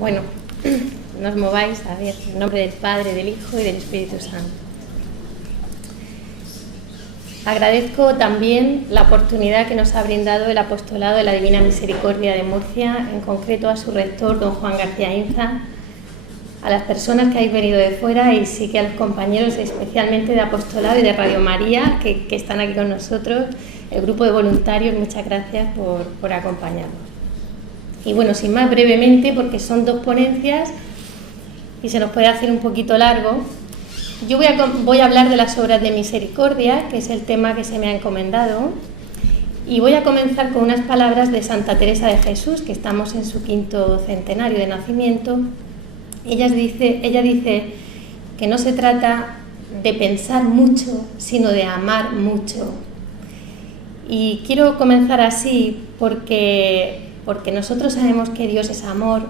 Bueno, no os mováis, a ver, en nombre del Padre, del Hijo y del Espíritu Santo. Agradezco también la oportunidad que nos ha brindado el Apostolado de la Divina Misericordia de Murcia, en concreto a su rector, don Juan García Inza, a las personas que habéis venido de fuera y sí que a los compañeros especialmente de Apostolado y de Radio María que están aquí con nosotros, el grupo de voluntarios, muchas gracias por acompañarnos. Y bueno, sin más, brevemente, porque son dos ponencias y se nos puede hacer un poquito largo, yo voy a hablar de las obras de misericordia, que es el tema que se me ha encomendado, y voy a comenzar con unas palabras de Santa Teresa de Jesús, que estamos en su 5º centenario de nacimiento. Ella dice que no se trata de pensar mucho, sino de amar mucho. Y quiero comenzar así porque nosotros sabemos que Dios es amor.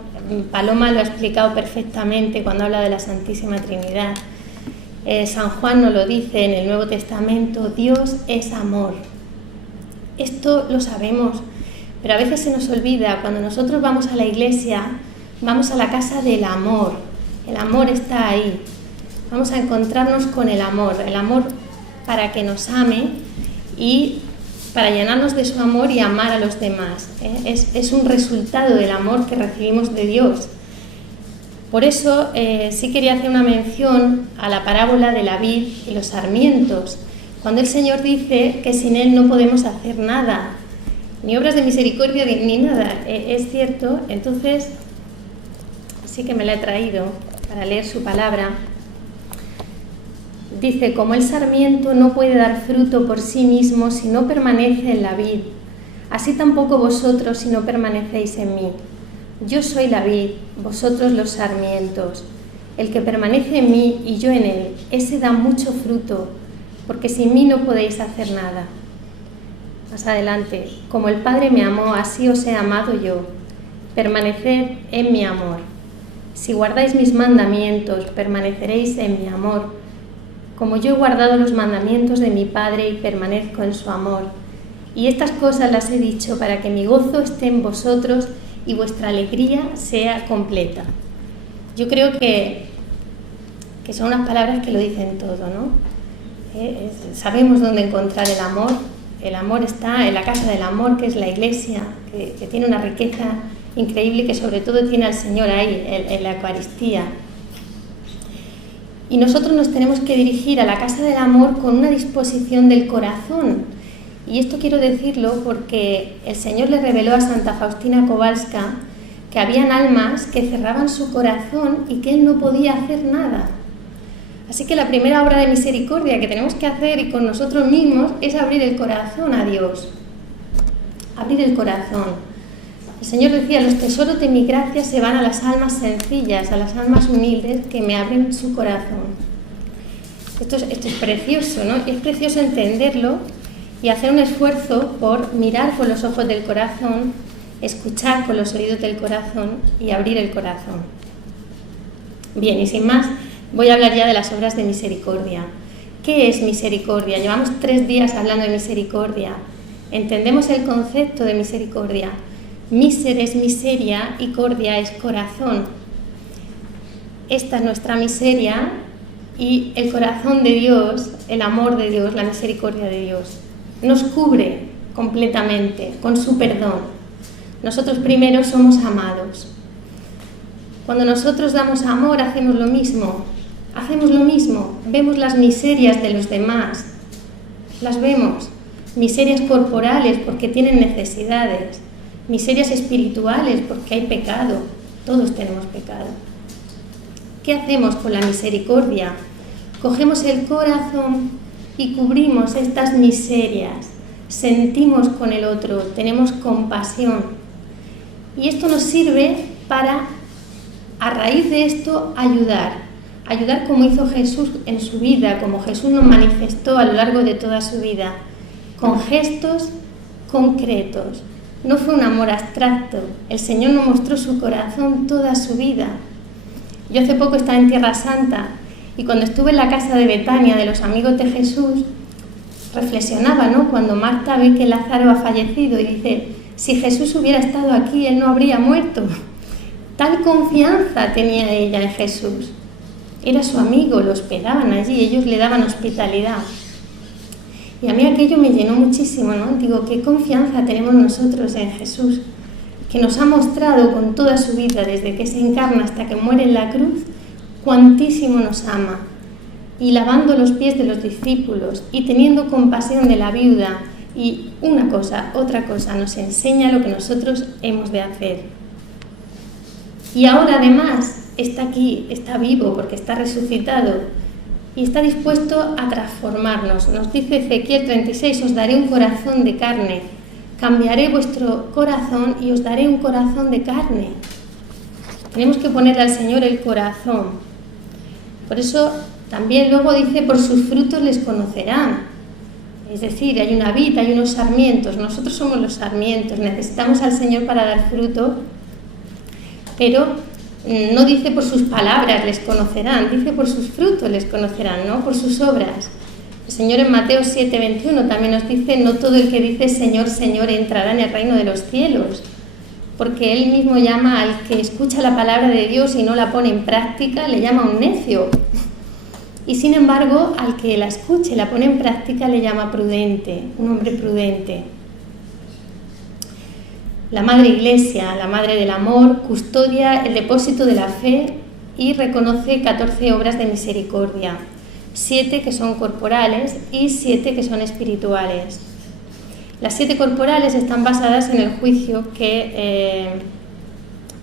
Paloma lo ha explicado perfectamente cuando habla de la Santísima Trinidad. San Juan nos lo dice en el Nuevo Testamento, Dios es amor. Esto lo sabemos, pero a veces se nos olvida. Cuando nosotros vamos a la iglesia, vamos a la casa del amor. El amor está ahí. Vamos a encontrarnos con el amor para que nos ame y para llenarnos de su amor y amar a los demás. Es un resultado del amor que recibimos de Dios. Por eso sí quería hacer una mención a la parábola de la vid y los sarmientos, cuando el Señor dice que sin Él no podemos hacer nada, ni obras de misericordia ni nada. Es cierto, entonces sí que me la he traído para leer su palabra. Dice, como el sarmiento no puede dar fruto por sí mismo si no permanece en la vid, así tampoco vosotros si no permanecéis en mí. Yo soy la vid, vosotros los sarmientos. El que permanece en mí y yo en él, ese da mucho fruto, porque sin mí no podéis hacer nada. Más adelante, como el Padre me amó, así os he amado yo. Permaneced en mi amor. Si guardáis mis mandamientos, permaneceréis en mi amor, como yo he guardado los mandamientos de mi Padre y permanezco en su amor. Y estas cosas las he dicho para que mi gozo esté en vosotros y vuestra alegría sea completa. Yo creo que son unas palabras que lo dicen todo, ¿no? Sabemos dónde encontrar el amor. El amor está en la casa del amor, que es la Iglesia, que tiene una riqueza increíble y que sobre todo tiene al Señor ahí, en la Eucaristía. Y nosotros nos tenemos que dirigir a la casa del amor con una disposición del corazón. Y esto quiero decirlo porque el Señor le reveló a Santa Faustina Kowalska que habían almas que cerraban su corazón y que Él no podía hacer nada. Así que la primera obra de misericordia que tenemos que hacer y con nosotros mismos es abrir el corazón a Dios. Abrir el corazón. El Señor decía, los tesoros de mi gracia se van a las almas sencillas, a las almas humildes que me abren su corazón. Esto es precioso, ¿no? Es precioso entenderlo y hacer un esfuerzo por mirar con los ojos del corazón, escuchar con los oídos del corazón y abrir el corazón. Bien, y sin más, voy a hablar ya de las obras de misericordia. ¿Qué es misericordia? Llevamos 3 días hablando de misericordia. Entendemos el concepto de misericordia. Miser es miseria y cordia es corazón. Esta es nuestra miseria y el corazón de Dios, el amor de Dios, la misericordia de Dios, nos cubre completamente con su perdón. Nosotros primero somos amados. Cuando nosotros damos amor hacemos lo mismo, vemos las miserias de los demás, las vemos, miserias corporales porque tienen necesidades, miserias espirituales porque hay pecado, todos tenemos pecado. ¿Qué hacemos con la misericordia? Cogemos el corazón y cubrimos estas miserias, sentimos con el otro, tenemos compasión. Y esto nos sirve para, a raíz de esto, ayudar como hizo Jesús en su vida, como Jesús nos manifestó a lo largo de toda su vida, con gestos concretos. No fue un amor abstracto, el Señor nos mostró su corazón toda su vida. Yo hace poco estaba en Tierra Santa y cuando estuve en la casa de Betania de los amigos de Jesús, reflexionaba, ¿no? Cuando Marta ve que Lázaro ha fallecido y dice, si Jesús hubiera estado aquí, él no habría muerto. Tal confianza tenía ella en Jesús. Era su amigo, lo hospedaban allí, ellos le daban hospitalidad. Y a mí aquello me llenó muchísimo, ¿no? Digo, qué confianza tenemos nosotros en Jesús, que nos ha mostrado con toda su vida, desde que se encarna hasta que muere en la cruz, cuantísimo nos ama. Y lavando los pies de los discípulos y teniendo compasión de la viuda. Y otra cosa, nos enseña lo que nosotros hemos de hacer. Y ahora además está aquí, está vivo porque está resucitado y está dispuesto a transformarnos. Nos dice Ezequiel 36, os daré un corazón de carne, cambiaré vuestro corazón y os daré un corazón de carne. Tenemos que poner al Señor el corazón. Por eso también luego dice, por sus frutos les conocerán. Es decir, hay una vid, hay unos sarmientos, nosotros somos los sarmientos, necesitamos al Señor para dar fruto, pero no dice por sus palabras les conocerán, dice por sus frutos les conocerán, ¿no? Por sus obras. El Señor en Mateo 7:21 también nos dice, no todo el que dice Señor, Señor entrará en el reino de los cielos, porque Él mismo llama al que escucha la palabra de Dios y no la pone en práctica, le llama un necio. Y sin embargo, al que la escuche y la pone en práctica le llama prudente, un hombre prudente. La Madre Iglesia, la Madre del Amor, custodia el depósito de la fe y reconoce 14 obras de misericordia, 7 que son corporales y 7 que son espirituales. Las 7 corporales están basadas en el juicio que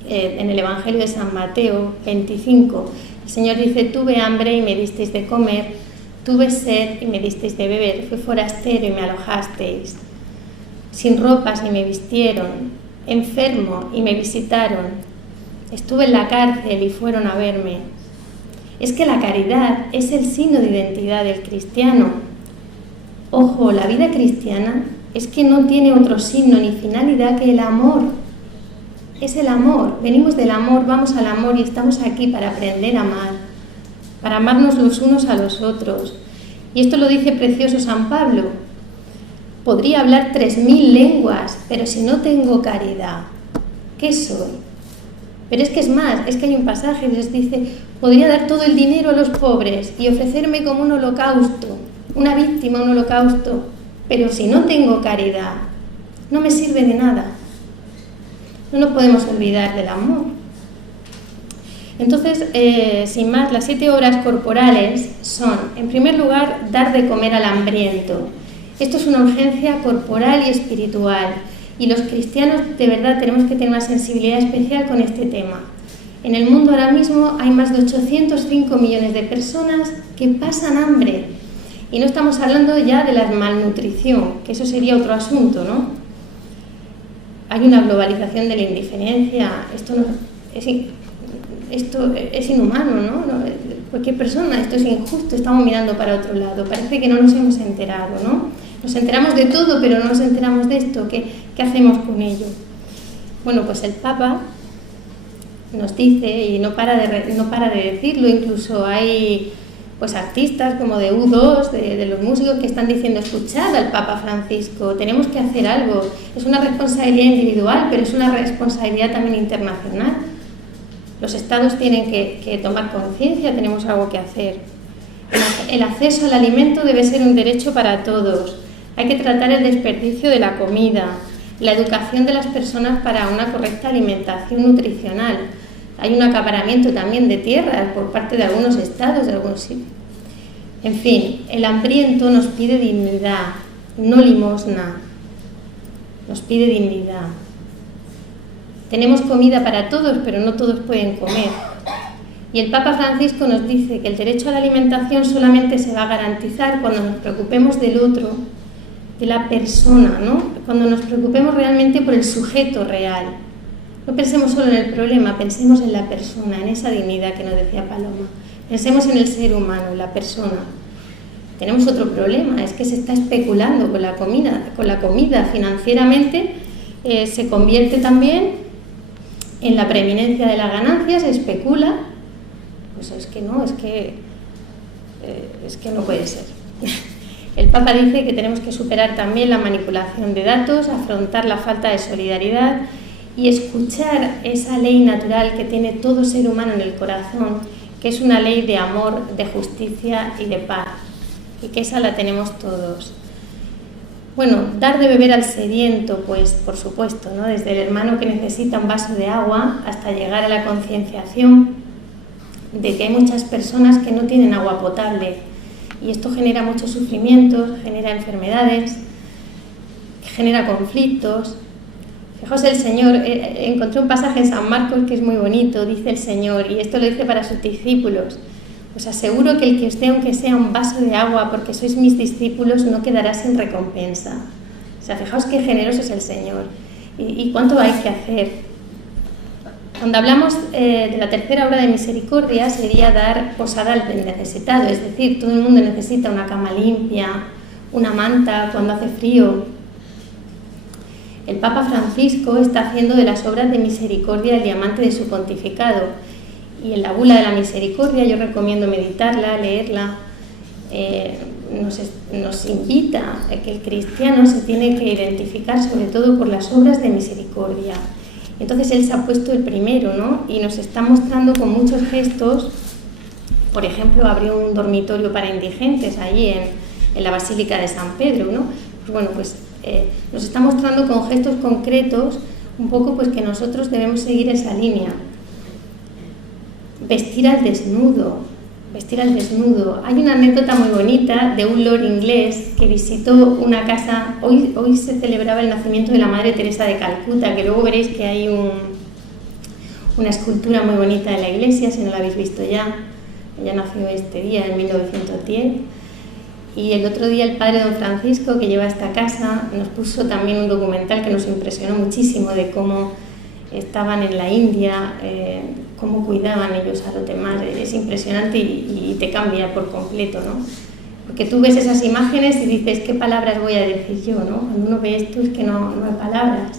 en el Evangelio de San Mateo 25, el Señor dice, tuve hambre y me disteis de comer, tuve sed y me disteis de beber, fui forastero y me alojasteis, sin ropas y me vistieron, enfermo y me visitaron, estuve en la cárcel y fueron a verme. Es que la caridad es el signo de identidad del cristiano. Ojo, la vida cristiana es que no tiene otro signo ni finalidad que el amor. Es el amor, venimos del amor, vamos al amor y estamos aquí para aprender a amar, para amarnos los unos a los otros. Y esto lo dice precioso San Pablo. Podría hablar 3000 lenguas, pero si no tengo caridad, ¿qué soy? Pero es que es más, es que hay un pasaje que les dice, podría dar todo el dinero a los pobres y ofrecerme como un holocausto, una víctima, un holocausto, pero si no tengo caridad, no me sirve de nada. No nos podemos olvidar del amor. Entonces, sin más, las 7 obras corporales son, en primer lugar, dar de comer al hambriento. Esto es una urgencia corporal y espiritual. Y los cristianos, de verdad, tenemos que tener una sensibilidad especial con este tema. En el mundo ahora mismo hay más de 805 millones de personas que pasan hambre. Y no estamos hablando ya de la malnutrición, que eso sería otro asunto, ¿no? Hay una globalización de la indiferencia, esto es inhumano, ¿no? Cualquier persona, esto es injusto, estamos mirando para otro lado, parece que no nos hemos enterado, ¿no? Nos enteramos de todo, pero no nos enteramos de esto, ¿qué hacemos con ello? Bueno, pues el Papa nos dice, y no para de decirlo, incluso hay pues artistas como de U2, de los músicos que están diciendo, escuchad al Papa Francisco, tenemos que hacer algo, es una responsabilidad individual, pero es una responsabilidad también internacional. Los estados tienen que tomar conciencia, tenemos algo que hacer. El acceso al alimento debe ser un derecho para todos, hay que tratar el desperdicio de la comida, la educación de las personas para una correcta alimentación nutricional. Hay un acaparamiento también de tierras por parte de algunos estados, de algunos sitios. En fin, el hambriento nos pide dignidad, no limosna. Nos pide dignidad. Tenemos comida para todos, pero no todos pueden comer. Y el Papa Francisco nos dice que el derecho a la alimentación solamente se va a garantizar cuando nos preocupemos del otro, de la persona, ¿no? Cuando nos preocupemos realmente por el sujeto real. No pensemos solo en el problema, pensemos en la persona, en esa dignidad que nos decía Paloma. Pensemos en el ser humano, en la persona. Tenemos otro problema, es que se está especulando con la comida financieramente, se convierte también en la preeminencia de la ganancia, se especula. Pues es que no puede ser. El Papa dice que tenemos que superar también la manipulación de datos, afrontar la falta de solidaridad y escuchar esa ley natural que tiene todo ser humano en el corazón, que es una ley de amor, de justicia y de paz, y que esa la tenemos todos. Bueno, dar de beber al sediento, pues por supuesto, ¿no? Desde el hermano que necesita un vaso de agua hasta llegar a la concienciación de que hay muchas personas que no tienen agua potable, y esto genera muchos sufrimientos, genera enfermedades, genera conflictos. Fijaos, el Señor, encontré un pasaje en San Marcos que es muy bonito, dice el Señor, y esto lo dice para sus discípulos: os aseguro que el que os dé aunque sea un vaso de agua porque sois mis discípulos no quedará sin recompensa. O sea, fijaos qué generoso es el Señor y cuánto hay que hacer. Cuando hablamos de la tercera obra de misericordia sería dar posada al necesitado, es decir, todo el mundo necesita una cama limpia, una manta cuando hace frío. El Papa Francisco está haciendo de las obras de misericordia el diamante de su pontificado, y en la bula de la misericordia yo recomiendo meditarla, leerla. Nos invita a que el cristiano se tiene que identificar sobre todo por las obras de misericordia. Entonces él se ha puesto el primero, ¿no? Y nos está mostrando con muchos gestos. Por ejemplo, abrió un dormitorio para indigentes allí en la Basílica de San Pedro, ¿no? Pues bueno, nos está mostrando con gestos concretos un poco pues que nosotros debemos seguir esa línea. Vestir al desnudo. Hay una anécdota muy bonita de un lord inglés que visitó una casa. Hoy se celebraba el nacimiento de la Madre Teresa de Calcuta, que luego veréis que hay una escultura muy bonita en la iglesia, si no la habéis visto ya. Ella nació este día, en 1910. Y el otro día el padre don Francisco, que lleva esta casa, nos puso también un documental que nos impresionó muchísimo de cómo estaban en la India, cómo cuidaban ellos a los demás. Es impresionante y te cambia por completo, ¿no? Porque tú ves esas imágenes y dices, ¿qué palabras voy a decir yo, no? Cuando uno ve esto es que no hay palabras.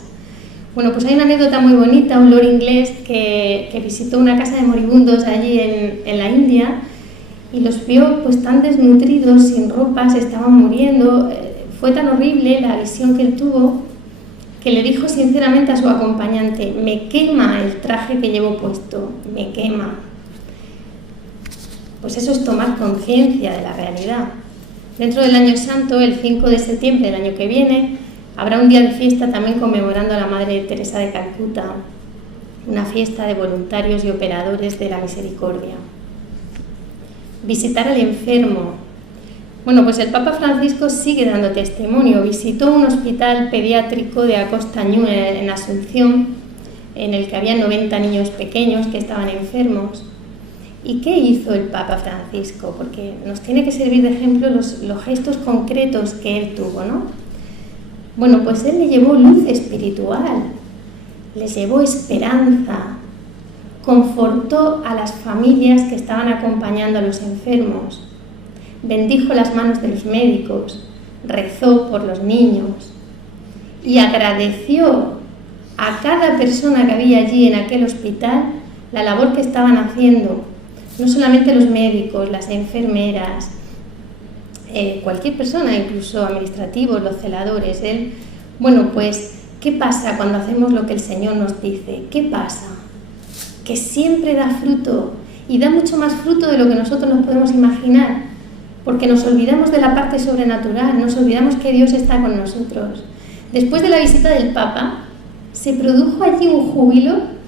Bueno, pues hay una anécdota muy bonita, un lord inglés que visitó una casa de moribundos allí en la India y los vio pues tan desnutridos, sin ropa, se estaban muriendo. Fue tan horrible la visión que él tuvo que le dijo sinceramente a su acompañante: me quema el traje que llevo puesto, me quema. Pues eso es tomar conciencia de la realidad. Dentro del Año Santo, el 5 de septiembre del año que viene, habrá un día de fiesta también conmemorando a la Madre Teresa de Calcuta, una fiesta de voluntarios y operadores de la misericordia. Visitar al enfermo. Bueno, pues el Papa Francisco sigue dando testimonio. Visitó un hospital pediátrico de Acostañú en Asunción, en el que había 90 niños pequeños que estaban enfermos. ¿Y qué hizo el Papa Francisco? Porque nos tiene que servir de ejemplo los gestos concretos que él tuvo, ¿no? Bueno, pues él le llevó luz espiritual, les llevó esperanza, confortó a las familias que estaban acompañando a los enfermos, bendijo las manos de los médicos, rezó por los niños y agradeció a cada persona que había allí en aquel hospital la labor que estaban haciendo, no solamente los médicos, las enfermeras, cualquier persona, incluso administrativos, los celadores. Bueno, pues, ¿qué pasa cuando hacemos lo que el Señor nos dice? ¿Qué pasa? Que siempre da fruto, y da mucho más fruto de lo que nosotros nos podemos imaginar, porque nos olvidamos de la parte sobrenatural, nos olvidamos que Dios está con nosotros. Después de la visita del Papa, se produjo allí un júbilo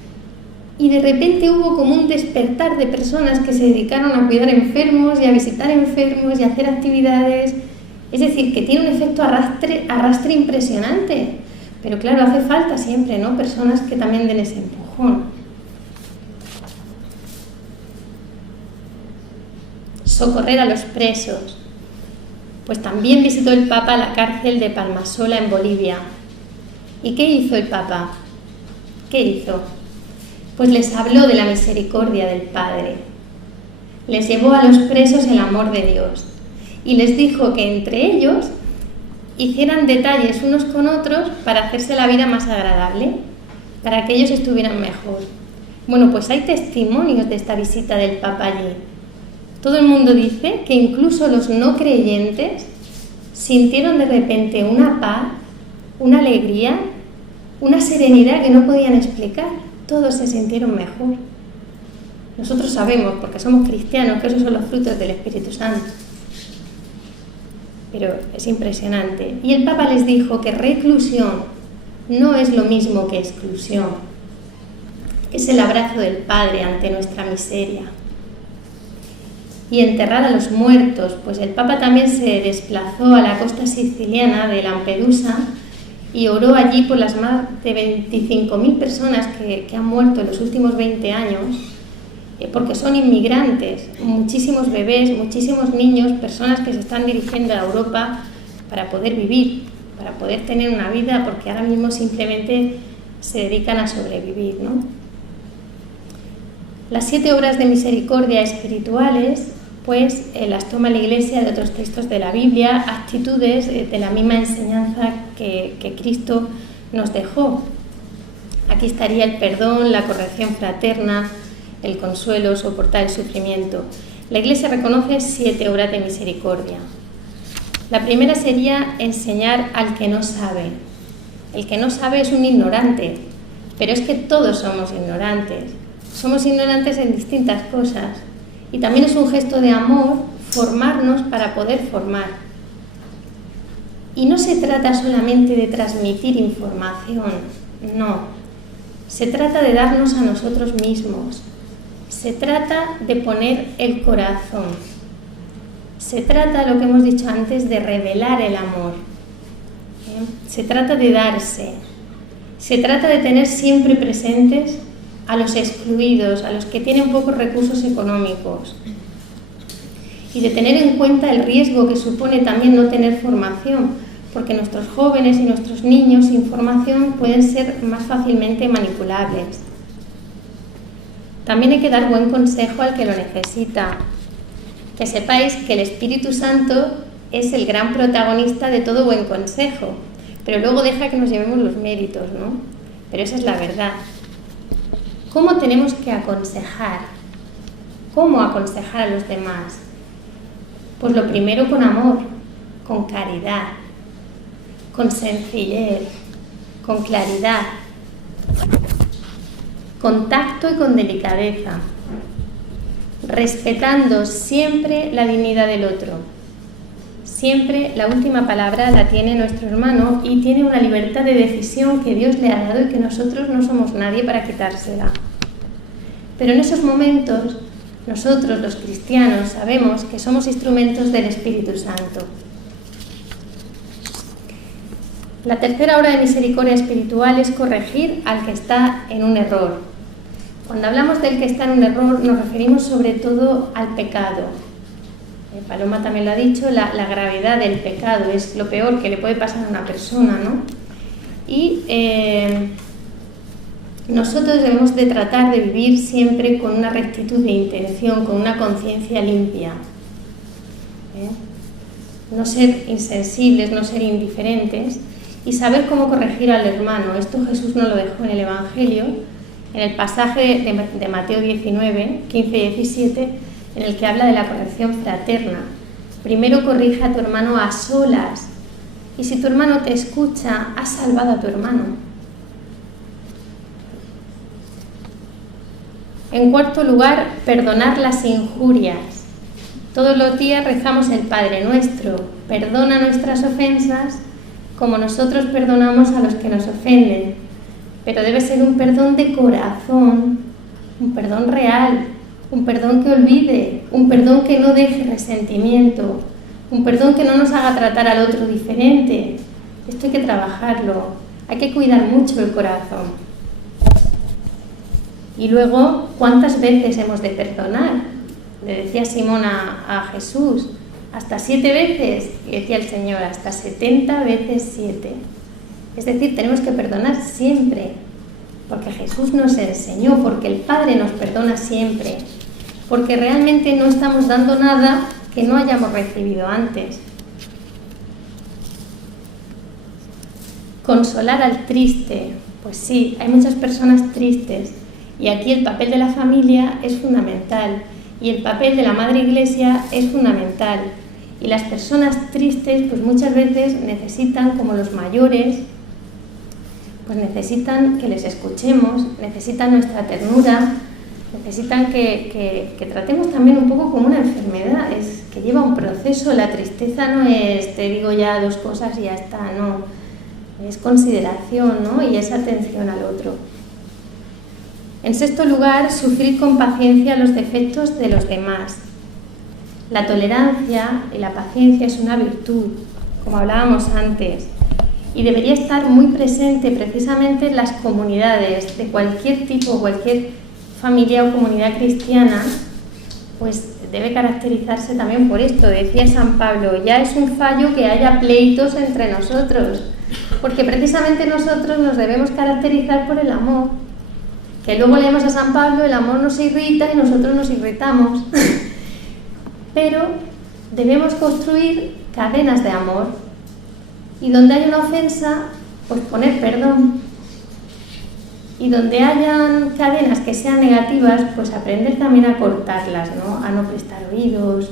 y de repente hubo como un despertar de personas que se dedicaron a cuidar enfermos y a visitar enfermos y a hacer actividades. Es decir, que tiene un efecto arrastre impresionante. Pero claro, hace falta siempre, ¿no?, personas que también den ese empujón. Socorrer a los presos. Pues también visitó el Papa la cárcel de Palmasola en Bolivia. ¿Y qué hizo el Papa? ¿Qué hizo? Pues les habló de la misericordia del Padre. Les llevó a los presos el amor de Dios y les dijo que entre ellos hicieran detalles unos con otros para hacerse la vida más agradable, para que ellos estuvieran mejor. Bueno, pues hay testimonios de esta visita del Papa allí. Todo el mundo dice que incluso los no creyentes sintieron de repente una paz, una alegría una serenidad que no podían explicar. Todos se sintieron mejor. Nosotros sabemos, porque somos cristianos, que esos son los frutos del Espíritu Santo. Pero es impresionante. Y el Papa les dijo que reclusión no es lo mismo que exclusión. Es el abrazo del Padre ante nuestra miseria. Y enterrar a los muertos, pues el Papa también se desplazó a la costa siciliana de Lampedusa y oró allí por las más de 25.000 personas que han muerto en los últimos 20 años, porque son inmigrantes, muchísimos bebés, muchísimos niños, personas que se están dirigiendo a Europa para poder vivir, para poder tener una vida, porque ahora mismo simplemente se dedican a sobrevivir, ¿no? Las 7 obras de misericordia espirituales, pues las toma la Iglesia de otros textos de la Biblia, actitudes de la misma enseñanza que Cristo nos dejó. Aquí estaría el perdón, la corrección fraterna, el consuelo, soportar el sufrimiento. La Iglesia reconoce 7 obras de misericordia. La primera sería enseñar al que no sabe. El que no sabe es un ignorante, pero es que todos somos ignorantes. Somos ignorantes en distintas cosas. Y también es un gesto de amor formarnos para poder formar. Y no se trata solamente de transmitir información, no. Se trata de darnos a nosotros mismos. Se trata de poner el corazón. Se trata, lo que hemos dicho antes, de revelar el amor. Se trata de darse. Se trata de tener siempre presentes a los excluidos, a los que tienen pocos recursos económicos. Y de tener en cuenta el riesgo que supone también no tener formación, porque nuestros jóvenes y nuestros niños sin formación pueden ser más fácilmente manipulables. También hay que dar buen consejo al que lo necesita. Que sepáis que el Espíritu Santo es el gran protagonista de todo buen consejo, pero luego deja que nos llevemos los méritos, ¿no? Pero esa es la verdad. ¿Cómo tenemos que aconsejar? ¿Cómo aconsejar a los demás? Pues lo primero con amor, con caridad, con sencillez, con claridad, con tacto y con delicadeza, respetando siempre la dignidad del otro. Siempre la última palabra la tiene nuestro hermano y tiene una libertad de decisión que Dios le ha dado y que nosotros no somos nadie para quitársela. Pero en esos momentos, nosotros los cristianos sabemos que somos instrumentos del Espíritu Santo. La tercera obra de misericordia espiritual es corregir al que está en un error. Cuando hablamos del que está en un error, nos referimos sobre todo al pecado. Paloma también lo ha dicho, la gravedad del pecado es lo peor que le puede pasar a una persona, ¿no? Y nosotros debemos de tratar de vivir siempre con una rectitud de intención, con una conciencia limpia. No ser insensibles, no ser indiferentes y saber cómo corregir al hermano. Esto Jesús nos lo dejó en el Evangelio, en el pasaje de Mateo 19, 15 y 17, en el que habla de la corrección fraterna. Primero corrige a tu hermano a solas, y si tu hermano te escucha, has salvado a tu hermano. En cuarto lugar, perdonar las injurias. Todos los días rezamos el Padre Nuestro, perdona nuestras ofensas como nosotros perdonamos a los que nos ofenden, pero debe ser un perdón de corazón, un perdón real, un perdón que olvide, un perdón que no deje resentimiento, un perdón que no nos haga tratar al otro diferente. Esto hay que trabajarlo, hay que cuidar mucho el corazón. Y luego, ¿cuántas veces hemos de perdonar? Le decía Simón a Jesús, hasta 7 veces, y decía el Señor, hasta 70 veces 7. Es decir, tenemos que perdonar siempre, porque Jesús nos enseñó, porque el Padre nos perdona siempre, porque realmente no estamos dando nada que no hayamos recibido antes. Consolar al triste, pues sí, hay muchas personas tristes, y aquí el papel de la familia es fundamental, y el papel de la Madre Iglesia es fundamental. Y las personas tristes, pues muchas veces necesitan, como los mayores, pues necesitan que les escuchemos, necesitan nuestra ternura, necesitan que tratemos también un poco como una enfermedad, es que lleva un proceso. La tristeza no es te digo ya 2 cosas y ya está, no, es consideración, ¿no? Y es atención al otro. En sexto lugar, sufrir con paciencia los defectos de los demás. La tolerancia y la paciencia es una virtud, como hablábamos antes, y debería estar muy presente precisamente en las comunidades de cualquier tipo, cualquier familia o comunidad cristiana, pues debe caracterizarse también por esto. Decía San Pablo, ya es un fallo que haya pleitos entre nosotros, porque precisamente nosotros nos debemos caracterizar por el amor, que luego leemos a San Pablo, el amor nos irrita y nosotros nos irritamos, pero debemos construir cadenas de amor, y donde hay una ofensa, pues poner perdón, y donde hayan cadenas que sean negativas, pues aprender también a cortarlas, ¿no? A no prestar oídos,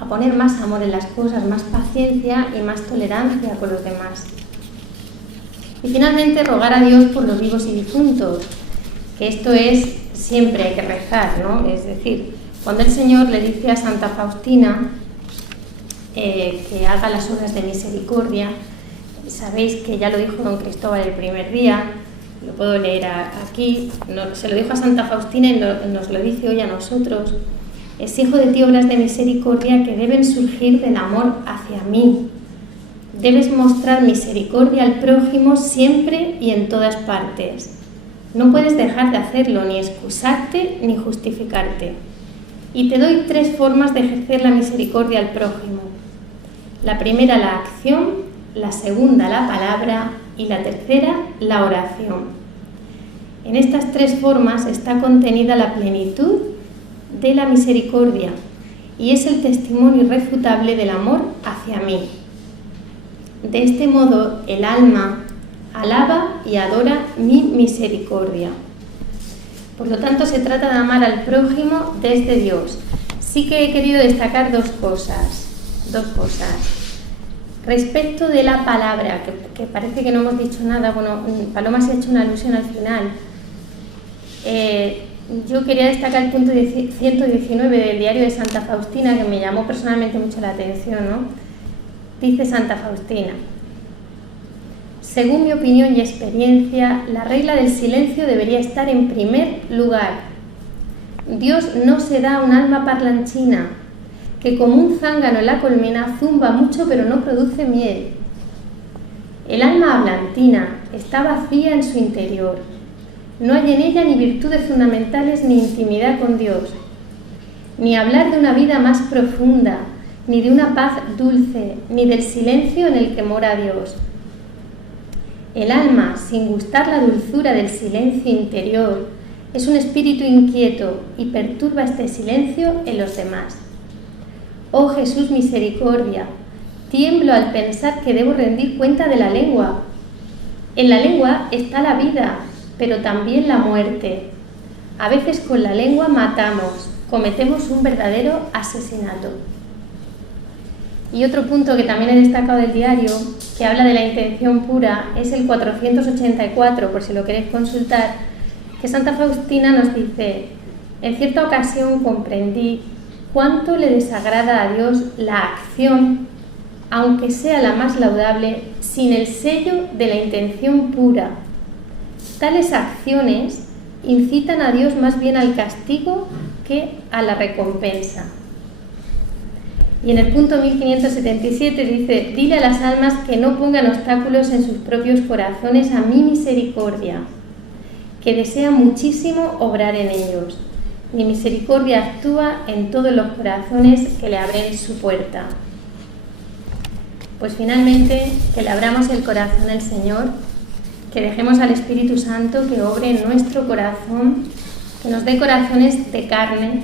a poner más amor en las cosas, más paciencia y más tolerancia con los demás. Y finalmente rogar a Dios por los vivos y difuntos, que esto es siempre hay que rezar, ¿no? Es decir, cuando el Señor le dice a Santa Faustina que haga las obras de misericordia, sabéis que ya lo dijo don Cristóbal el primer día, lo puedo leer aquí, se lo dijo a Santa Faustina y nos lo dice hoy a nosotros: exijo de ti obras de misericordia que deben surgir del amor hacia mí. Debes mostrar misericordia al prójimo siempre y en todas partes. No puedes dejar de hacerlo, ni excusarte ni justificarte. Y te doy 3 formas de ejercer la misericordia al prójimo. La primera, la acción; la segunda, la palabra; y la tercera, la oración. En estas 3 formas está contenida la plenitud de la misericordia y es el testimonio irrefutable del amor hacia mí. De este modo, el alma alaba y adora mi misericordia. Por lo tanto, se trata de amar al prójimo desde Dios. Sí que he querido destacar 2 cosas. Respecto de la palabra, que parece que no hemos dicho nada, bueno, Paloma se ha hecho una alusión al final. Yo quería destacar el punto 119 del diario de Santa Faustina, que me llamó personalmente mucho la atención, ¿no? Dice Santa Faustina: según mi opinión y experiencia, la regla del silencio debería estar en primer lugar. Dios no se da a un alma parlanchina, que como un zángano en la colmena zumba mucho pero no produce miel. El alma hablantina está vacía en su interior. No hay en ella ni virtudes fundamentales ni intimidad con Dios, ni hablar de una vida más profunda, ni de una paz dulce, ni del silencio en el que mora Dios. El alma, sin gustar la dulzura del silencio interior, es un espíritu inquieto y perturba este silencio en los demás. Oh Jesús, misericordia, tiemblo al pensar que debo rendir cuenta de la lengua. En la lengua está la vida, pero también la muerte. A veces con la lengua matamos, cometemos un verdadero asesinato. Y otro punto que también he destacado del diario, que habla de la intención pura, es el 484, por si lo queréis consultar, que Santa Faustina nos dice: en cierta ocasión comprendí cuánto le desagrada a Dios la acción, aunque sea la más laudable, sin el sello de la intención pura. Tales acciones incitan a Dios más bien al castigo que a la recompensa. Y en el punto 1577 dice: dile a las almas que no pongan obstáculos en sus propios corazones a mi misericordia, que desea muchísimo obrar en ellos. Mi misericordia actúa en todos los corazones que le abren su puerta. Pues finalmente, que le abramos el corazón al Señor, que dejemos al Espíritu Santo que obre en nuestro corazón, que nos dé corazones de carne,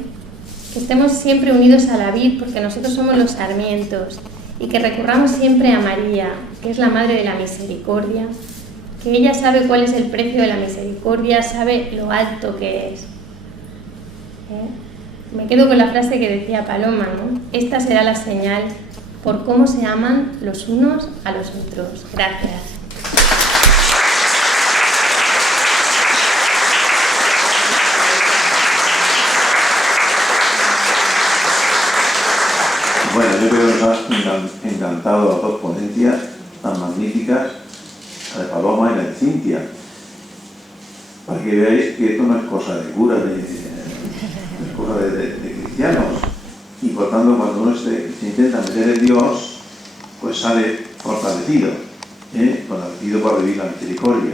que estemos siempre unidos a la vid, porque nosotros somos los sarmientos, y que recurramos siempre a María, que es la Madre de la Misericordia, que ella sabe cuál es el precio de la misericordia, sabe lo alto que es. Me quedo con la frase que decía Paloma, ¿no? Esta será la señal por cómo se aman los unos a los otros. Gracias. Bueno, yo creo que nos ha encantado las dos ponencias tan magníficas, la de Paloma y la de Cintia, para que veáis que esto no es cosa de curas, es cosa de cristianos, y por tanto cuando uno se intenta meter en Dios, pues sale fortalecido para vivir la misericordia.